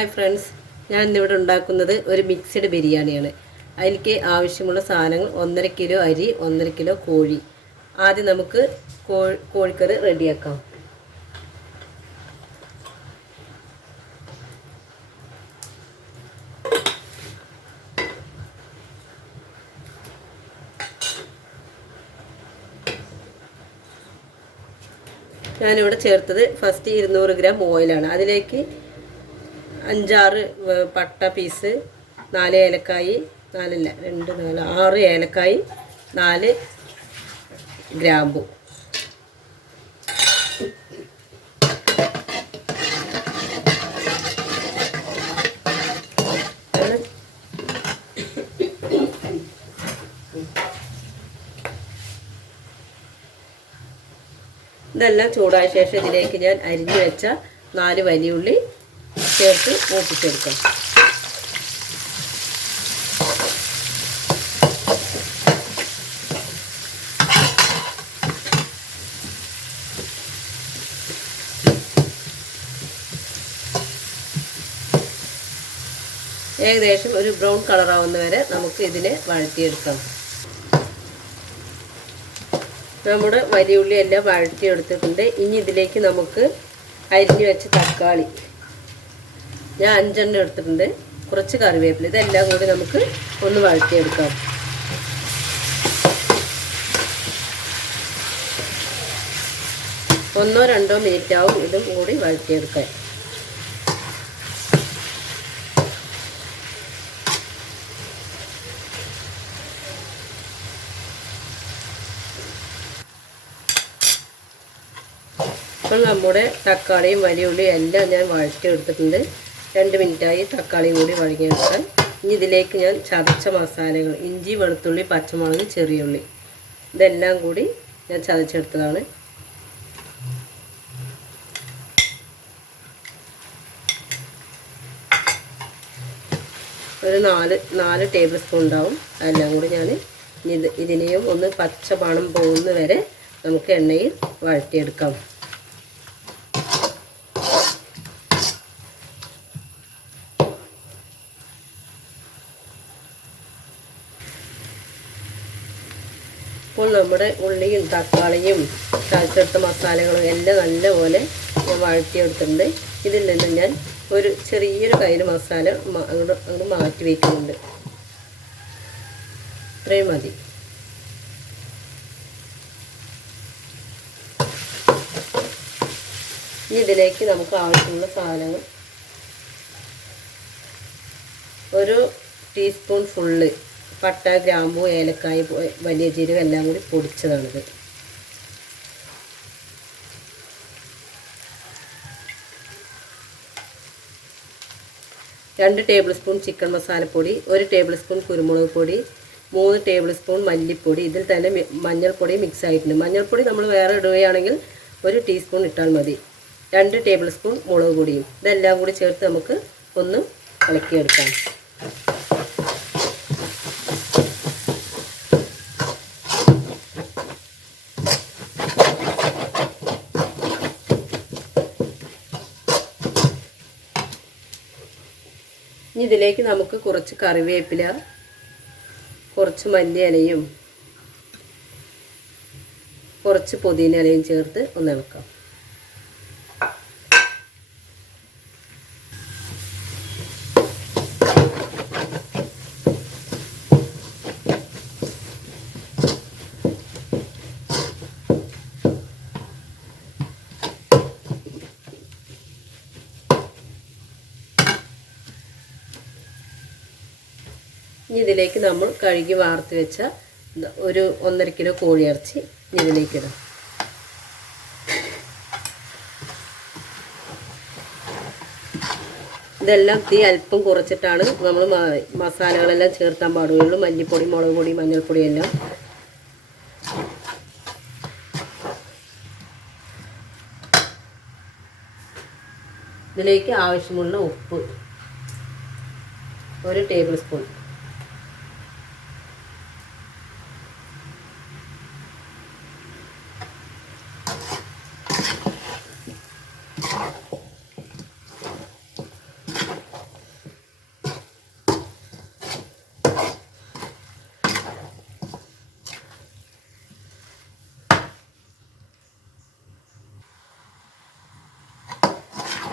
Hi friends, ഞാൻ ഇന്നിവിടെ ഉണ്ടാക്കുന്നത് ഒരു മിക്സഡ് ബിരിയാണിയാണ്. അതിലേക്ക് ആവശ്യമുള്ള സാധനങ്ങൾ 1.5 കിലോ അരി, 1.5 കിലോ കോഴി. ആദ്യം നമുക്ക് കോഴിക്കറി റെഡിയാക്കാം. ഞാനിവിടെ ചേർത്തത് ഫസ്റ്റ് 200 ഗ്രാം ഓയിലാണ്. അതിലേക്ക് 5-6 പട്ട പീസ്, 4 ഏലക്കായി, 6 ഏലക്കായി, 4 ഗ്രാമ്പു. ഇതെല്ലാം ചൂടായ ശേഷം ഇതിലേക്ക് ഞാൻ അരിഞ്ഞു വെച്ച 4 വലിയ ഉള്ളി ചേർത്ത് മൂപ്പിച്ചെടുക്കാം. ഏകദേശം ഒരു ബ്രൗൺ കളറാവുന്ന വരെ നമുക്ക് ഇതിനെ വഴറ്റിയെടുക്കാം. നമ്മുടെ വലിയ ഉള്ളി എല്ലാം വഴറ്റിയെടുത്തിട്ടുണ്ട്. ഇനി ഇതിലേക്ക് നമുക്ക് അരിഞ്ഞു വെച്ച തക്കാളി, ഞാൻ 5 എണ്ണം എടുത്തിട്ടുണ്ട്, കുറച്ച് കറിവേപ്പില, ഇതെല്ലാം കൂടി നമുക്ക് ഒന്ന് വഴറ്റിയെടുക്കാം. ഒന്നോ രണ്ടോ മിനിറ്റ് ആവും ഇതും കൂടി വഴറ്റിയെടുക്കാൻ. അപ്പോൾ നമ്മുടെ തക്കാളിയും വലിയ ഉള്ളിയും എല്ലാം ഞാൻ വഴറ്റിയെടുത്തിട്ടുണ്ട്. 2 മിനിറ്റായി തക്കാളിയും കൂടി വഴങ്ങിയെടുക്കാൻ. ഇനി ഇതിലേക്ക് ഞാൻ ചതച്ച മസാലകൾ, ഇഞ്ചി, വെളുത്തുള്ളി, പച്ചമുളക്, ചെറിയുള്ളി, ഇതെല്ലാം കൂടി ഞാൻ ചതച്ചെടുത്തതാണ്. ഒരു 4 ടേബിൾ സ്പൂൺ ഉണ്ടാവും. അതെല്ലാം കൂടി ഞാൻ ഇതിനെയും ഒന്ന് പച്ച മണം പോകുന്ന വരെ നമുക്ക് എണ്ണയിൽ വഴറ്റിയെടുക്കാം. ഇപ്പോൾ നമ്മുടെ ഉള്ളിയും തക്കാളിയും ചതച്ചെടുത്ത മസാലകളും എല്ലാം നല്ലപോലെ ഞാൻ വഴറ്റിയെടുത്തിട്ടുണ്ട്. ഇതിൽ നിന്ന് ഞാൻ ഒരു ചെറിയൊരു കയ്യിൽ മസാല അങ്ങോട്ട് മാറ്റി വയ്ക്കുന്നുണ്ട്. ഇത്രയും മതി. ഇനി ഇതിലേക്ക് നമുക്ക് ആവശ്യമുള്ള സാധനങ്ങൾ, ഒരു ടീസ്പൂൺ ഫുള്ള് പട്ട, ഗ്രാമ്പു, ഏലക്കായ, വലിയ ജീരകം എല്ലാം കൂടി പൊടിച്ചതാണിത്. 2 ടേബിൾ സ്പൂൺ ചിക്കൻ മസാലപ്പൊടി, 1 ടേബിൾ സ്പൂൺ കുരുമുളക് പൊടി, 3 ടേബിൾ സ്പൂൺ മല്ലിപ്പൊടി, ഇതിൽ തന്നെ മഞ്ഞൾപ്പൊടി മിക്സ് ആയിട്ടുണ്ട്. മഞ്ഞൾപ്പൊടി നമ്മൾ വേറെ ഇടുകയാണെങ്കിൽ 1 ടീസ്പൂൺ ഇട്ടാൽ മതി. 2 ടേബിൾ സ്പൂൺ മുളക് പൊടിയും, ഇതെല്ലാം കൂടി ചേർത്ത് നമുക്ക് ഒന്ന് ഇളക്കിയെടുക്കാം. ഇനി ഇതിലേക്ക് നമുക്ക് കുറച്ച് കറിവേപ്പില, കുറച്ച് മല്ലിയിലയും കുറച്ച് പുതിന ഇലയും ചേർത്ത് ഒന്ന് ഇളക്കാം. ഇനി ഇതിലേക്ക് നമ്മൾ കഴുകി വാർത്ത് വെച്ച ഒരു 1.5 കിലോ കോഴിയിറച്ചി ഇതിലേക്ക് ഇടാം. ഇതെല്ലാം തീ അല്പം കുറച്ചിട്ടാണ് നമ്മൾ മസാലകളെല്ലാം ചേർത്താൻ പാടുകയുള്ളൂ. മല്ലിപ്പൊടി, മുളക് പൊടി, മഞ്ഞൾപ്പൊടി എല്ലാം. ഇതിലേക്ക് ആവശ്യമുള്ള ഉപ്പ് 1 ടേബിൾ സ്പൂൺ,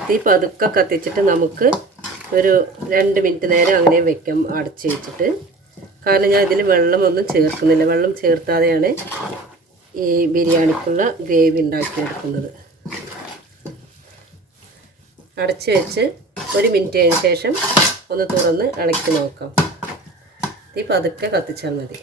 തീ പതുക്കെ കത്തിച്ചിട്ട് നമുക്ക് ഒരു 2 മിനിറ്റ് നേരം അങ്ങനെ വെക്കാം അടച്ച് വെച്ചിട്ട്. കാരണം ഞാൻ ഇതിൽ വെള്ളമൊന്നും ചേർക്കുന്നില്ല. വെള്ളം ചേർത്താതെയാണ് ഈ ബിരിയാണിക്കുള്ള ഗ്രേവി ഉണ്ടാക്കിയെടുക്കുന്നത്. അടച്ച് വെച്ച് 1 മിനിറ്റ് കഴിഞ്ഞ ശേഷം ഒന്ന് തുറന്ന് ഇളക്കി നോക്കാം. തീ പതുക്കെ കത്തിച്ചാൽ മതി.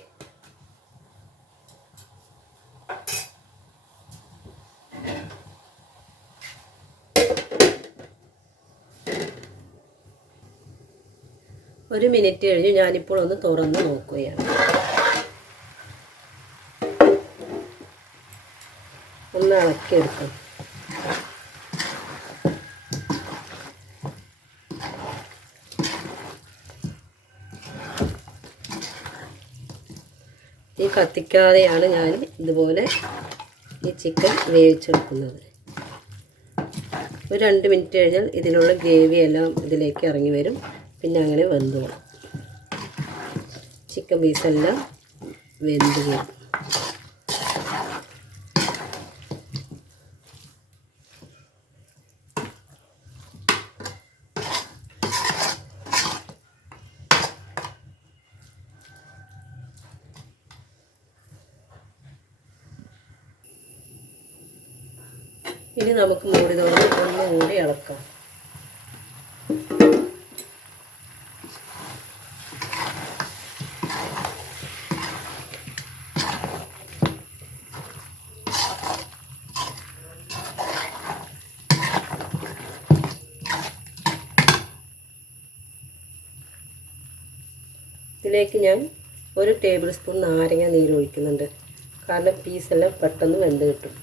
ഒരു മിനിറ്റ് കഴിഞ്ഞ് ഞാനിപ്പോൾ ഒന്ന് തുറന്ന് നോക്കുകയാണ്. ഒന്ന് ഇളക്കിയെടുക്കാം. ഈ കത്തിക്കാതെയാണ് ഞാൻ ഇതുപോലെ ഈ ചിക്കൻ വേവിച്ചെടുക്കുന്നത്. ഒരു 2 മിനിറ്റ് കഴിഞ്ഞാൽ ഇതിലുള്ള ഗ്രേവി എല്ലാം ഇതിലേക്ക് ഇറങ്ങി വരും. പിന്നെ അങ്ങനെ വെന്തോളും. ചിക്കൻ പീസെല്ലാം വെന്ത് വരും. ഇനി നമുക്ക് മൂടി തുറന്ന് ഒന്നുകൂടി ഇളക്കാം. ഇതിലേക്ക് ഞാൻ 1 ടേബിൾ സ്പൂൺ നാരങ്ങ നീര് ഒഴിക്കുന്നുണ്ട്. കാരണം പീസെല്ലാം പെട്ടെന്ന് വെന്ത് കിട്ടും.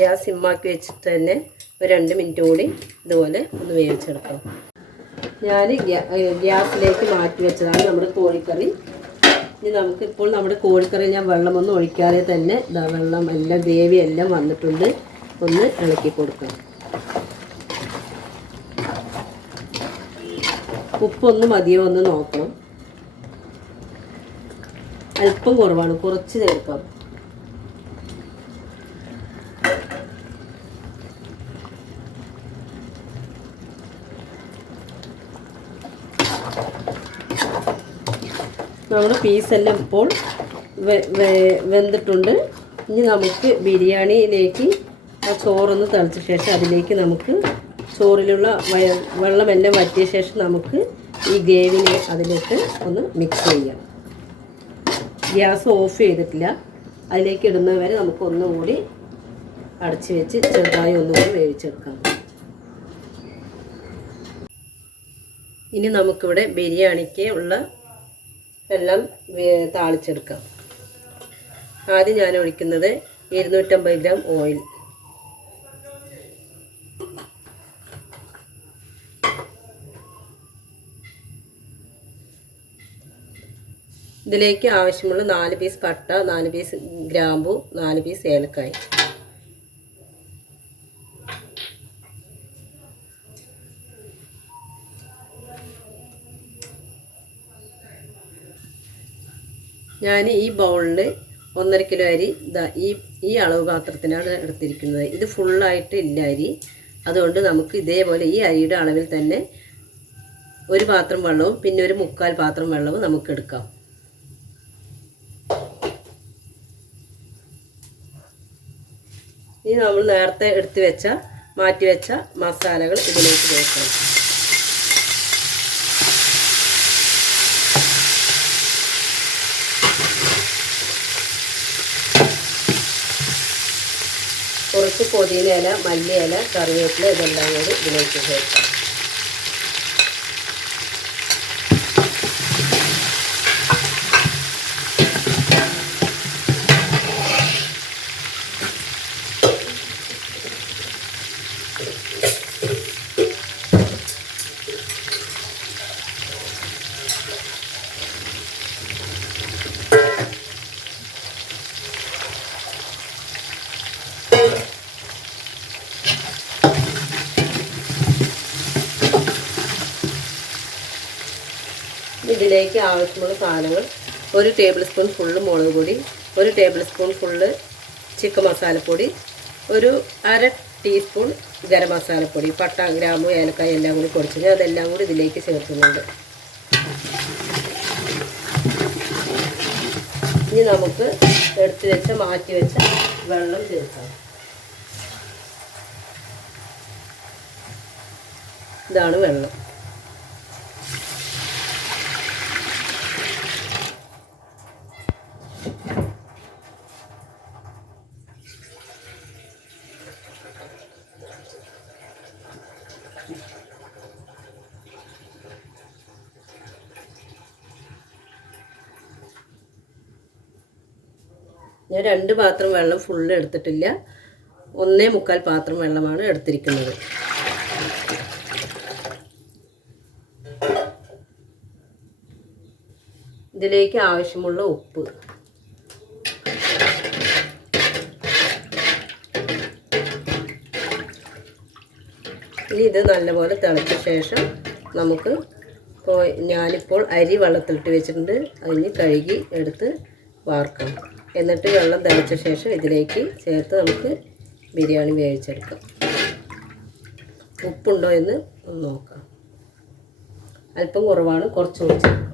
ഗ്യാസ് സിമ്മാക്കി വെച്ചിട്ട് തന്നെ ഒരു 2 മിനിറ്റ് കൂടി ഇതുപോലെ ഒന്ന് വേവിച്ചെടുക്കാം. ഞാൻ ഗ്യാസിലേക്ക് മാറ്റി വെച്ചതാണ് നമ്മുടെ കോഴിക്കറി. ഇനി നമുക്കിപ്പോൾ നമ്മുടെ കോഴിക്കറി ഞാൻ വെള്ളമൊന്നും ഒഴിക്കാതെ തന്നെ വെള്ളം എല്ലാം ഗ്രേവി എല്ലാം വന്നിട്ടുണ്ട്. ഒന്ന് ഇളക്കി കൊടുക്കാം. ഉപ്പൊന്ന് മതിയോ ഒന്ന് നോക്കണം. അല്പം കുറവാണ്, കുറച്ച് ചേർക്കാം. നമ്മുടെ പീസെല്ലാം ഇപ്പോൾ വെന്തിട്ടുണ്ട്. ഇനി നമുക്ക് ബിരിയാണിയിലേക്ക് ആ ചോറൊന്ന് തിളച്ച ശേഷം അതിലേക്ക് നമുക്ക് ചോറിലുള്ള വെള്ളമെല്ലാം വറ്റിയ ശേഷം നമുക്ക് ഈ ഗ്രേവിനെ അതിലേക്ക് ഒന്ന് മിക്സ് ചെയ്യാം. ഗ്യാസ് ഓഫ് ചെയ്തിട്ടില്ല. അതിലേക്ക് ഇടുന്നവരെ നമുക്ക് ഒന്നുകൂടി അടച്ച് വെച്ച് ചെറുതായി ഒന്നുകൂടി വേവിച്ചെടുക്കാം. ഇനി നമുക്കിവിടെ ബിരിയാണിക്ക് ഉള്ള എല്ലാം താളിച്ചെടുക്കാം. ആദ്യം ഞാൻ ഒഴിക്കുന്നത് 250 ഗ്രാം ഓയിൽ. ഇതിലേക്ക് ആവശ്യമുള്ള 4 പീസ് പട്ട, 4 പീസ് ഗ്രാമ്പു, 4 പീസ് ഏലക്കായ. ഞാൻ ഈ ബൗളിൽ 1.5 കിലോ അരി ഈ അളവ് പാത്രത്തിനാണ് എടുത്തിരിക്കുന്നത്. ഇത് ഫുള്ളായിട്ട് ഇല്ല അരി. അതുകൊണ്ട് നമുക്ക് ഇതേപോലെ ഈ അരിയുടെ അളവിൽ തന്നെ 1 പാത്രം വെള്ളവും പിന്നെ ഒരു 3/4 പാത്രം വെള്ളവും നമുക്ക് എടുക്കാം. ഇനി നമ്മൾ നേരത്തെ മാറ്റി വെച്ച മസാലകൾ ഇതിലേക്ക് ചേർക്കണം. കുറച്ച് പുതിനയില, മല്ലിയില, കറിവേപ്പില ഇതെല്ലാം കൂടി ഇതിലേക്ക് ചേർക്കാം. ഇതിലേക്ക് ആവശ്യമുള്ള സാധനങ്ങൾ: 1 ടേബിൾ സ്പൂൺ ഫുള്ള് മുളക് പൊടി, 1 ടേബിൾ സ്പൂൺ ഫുള്ള് ചിക്കൻ മസാലപ്പൊടി, ഒരു 1/2 ടീസ്പൂൺ ഗരം മസാലപ്പൊടി, പട്ട, ഗ്രാമ്പു, ഏലക്കായ എല്ലാം കൂടി പൊടിച്ചത് അതെല്ലാം കൂടി ഇതിലേക്ക് ചേർക്കുന്നുണ്ട്. ഇനി നമുക്ക് മാറ്റി വെച്ച വെള്ളം ചേർക്കാം. ഇതാണ് വെള്ളം. ഞാൻ 2 പാത്രം വെള്ളം ഫുള്ള് എടുത്തിട്ടില്ല, 1.25 പാത്രം വെള്ളമാണ് എടുത്തിരിക്കുന്നത്. ഇതിലേക്ക് ആവശ്യമുള്ള ഉപ്പ്, ഇനി ഇത് നല്ലപോലെ തിളച്ച ശേഷം നമുക്ക് ഞാനിപ്പോൾ അരി വെള്ളത്തിലിട്ട് വെച്ചിട്ടുണ്ട്, അതിന് കഴുകി എടുത്ത് വാർക്കാം. എന്നിട്ട് വെള്ളം തിളച്ച ശേഷം ഇതിലേക്ക് ചേർത്ത് നമുക്ക് ബിരിയാണി വേവിച്ചെടുക്കാം. ഉപ്പുണ്ടോ എന്ന് ഒന്ന് നോക്കാം. അല്പം കുറവാണ്, കുറച്ച് ചേർക്കാം.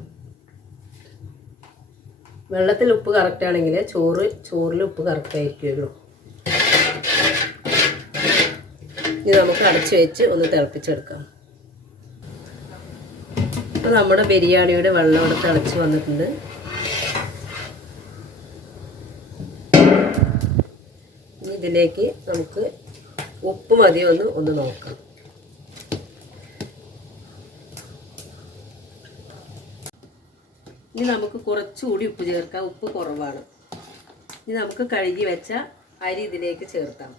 വെള്ളത്തിൽ ഉപ്പ് കറക്റ്റ് ആണെങ്കിൽ ചോറിൽ ഉപ്പ് കറക്റ്റ് ആയിരിക്കുമല്ലോ. ഇനി നമുക്ക് അടച്ച് വെച്ച് ഒന്ന് തിളപ്പിച്ചെടുക്കാം. അപ്പോൾ നമ്മുടെ ബിരിയാണിയുടെ വെള്ളം ഇവിടെ തിളച്ച് വന്നിട്ടുണ്ട്. ഇതിലേക്ക് നമുക്ക് ഉപ്പ് മതിയോ ഒന്ന് നോക്കാം. ഇനി നമുക്ക് കുറച്ചുകൂടി ഉപ്പ് ചേർക്കാം, ഉപ്പ് കുറവാണ്. ഇനി നമുക്ക് കഴുകി വെച്ച അരി ഇതിലേക്ക് ചേർത്താം.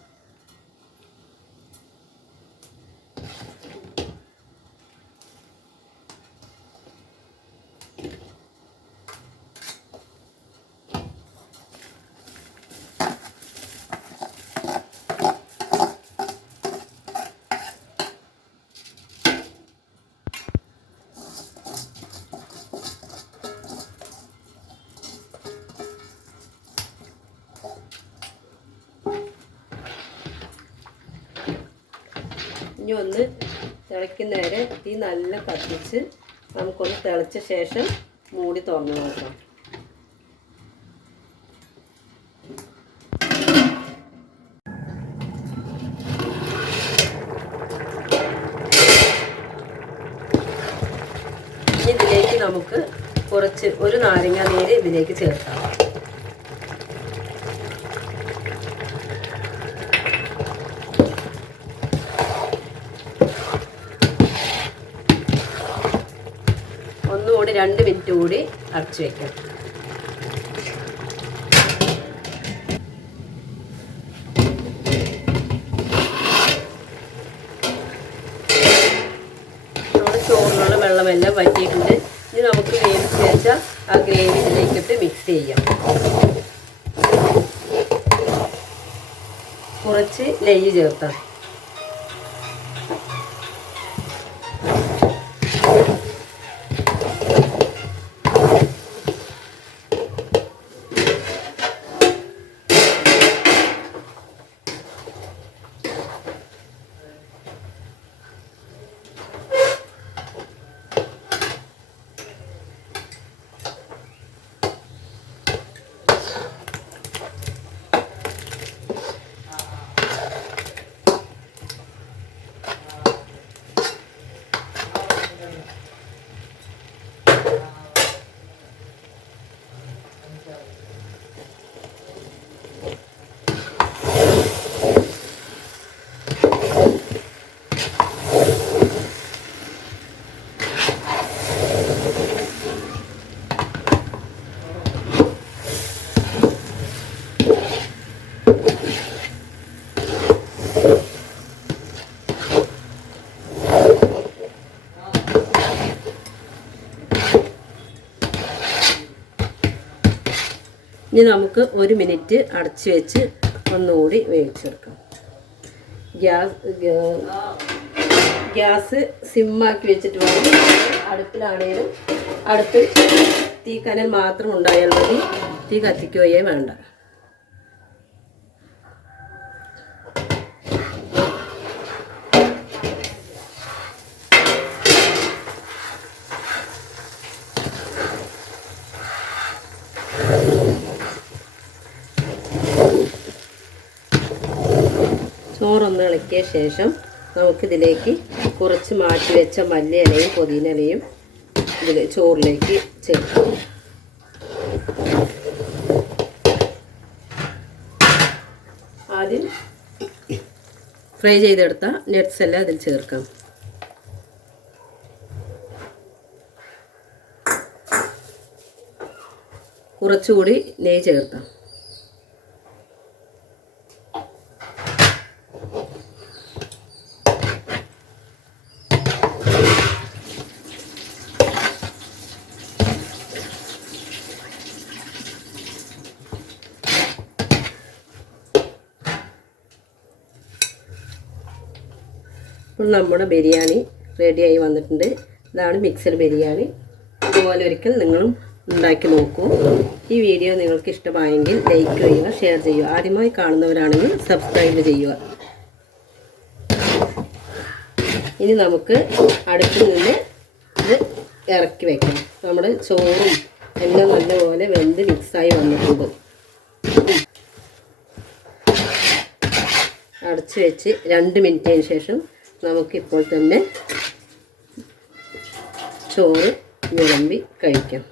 ഇനി ഒന്ന് തിളയ്ക്കുന്നവരെ തീ നല്ല കത്തിച്ച് നമുക്കൊന്ന് തിളച്ച ശേഷം മൂടി തുറന്ന് നോക്കാം. ഇതിലേക്ക് നമുക്ക് ഒരു നാരങ്ങ നീര് ഇതിലേക്ക് ചേർക്കാം. ഒന്നുകൂടി 2 മിനിറ്റ് കൂടി അടച്ചു വയ്ക്കാം. നമ്മുടെ ചോറിനുള്ള വെള്ളമെല്ലാം വറ്റിയിട്ടുണ്ട്. ഇനി നമുക്ക് വേവിച്ച് വെച്ച ആ ഗ്രേവി ഇതിലേക്കിട്ട് മിക്സ് ചെയ്യാം. കുറച്ച് നെയ്യ് ചേർത്താം. ഇനി നമുക്ക് 1 മിനിറ്റ് അടച്ചു വെച്ച് ഒന്നുകൂടി വേവിച്ചെടുക്കാം. ഗ്യാസ് സിമ്മാക്കി വെച്ചിട്ട് വേണം. അടുപ്പിലാണേലും അടുത്ത് തീ കനൽ മാത്രം ഉണ്ടായാൽ മതി, തീ കത്തിക്കുകയേ വേണ്ട. ചോറൊന്ന് ഇളക്കിയ ശേഷം നമുക്കിതിലേക്ക് കുറച്ച് മാറ്റി വെച്ച മല്ലിയിലയും പുതിനയിലയും ഇതിൽ ചോറിലേക്ക് ചേർക്കാം. ആദ്യം ഫ്രൈ ചെയ്തെടുത്ത നട്ട്സ് എല്ലാം അതിൽ ചേർക്കാം. കുറച്ചുകൂടി നെയ്യ് ചേർക്കാം. ഇപ്പോൾ നമ്മുടെ ബിരിയാണി റെഡിയായി വന്നിട്ടുണ്ട്. ഇതാണ് മിക്സഡ് ബിരിയാണി. ഇതുപോലെ ഒരിക്കൽ നിങ്ങളും ഉണ്ടാക്കി നോക്കൂ. ഈ വീഡിയോ നിങ്ങൾക്ക് ഇഷ്ടമായെങ്കിൽ ലൈക്ക് ചെയ്യുക, ഷെയർ ചെയ്യുക. ആദ്യമായി കാണുന്നവരാണെങ്കിൽ സബ്സ്ക്രൈബ് ചെയ്യുക. ഇനി നമുക്ക് അടുപ്പിൽ നിന്ന് ഇത് ഇറക്കി വയ്ക്കാം. നമ്മുടെ ചോറും എല്ലാം നല്ലപോലെ വെന്ത് മിക്സായി വന്നിട്ടുണ്ട്. അടച്ച് വെച്ച് 2 മിനിറ്റിന് ശേഷം നമുക്കിപ്പോൾ തന്നെ ചോറ് വിളമ്പി കഴിക്കാം.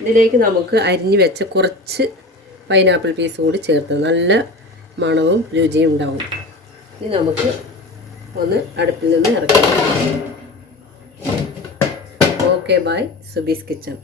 ഇതിലേക്ക് നമുക്ക് അരിഞ്ഞു വെച്ച കുറച്ച് പൈനാപ്പിൾ പീസ് കൂടി ചേർത്ത് നല്ല മണവും രുചിയും ഉണ്ടാവും. ഇനി നമുക്ക് ഒന്ന് അടുപ്പിൽ നിന്ന് ഇറക്കാം. Okay, bye. സുബീസ് കിച്ചൺ.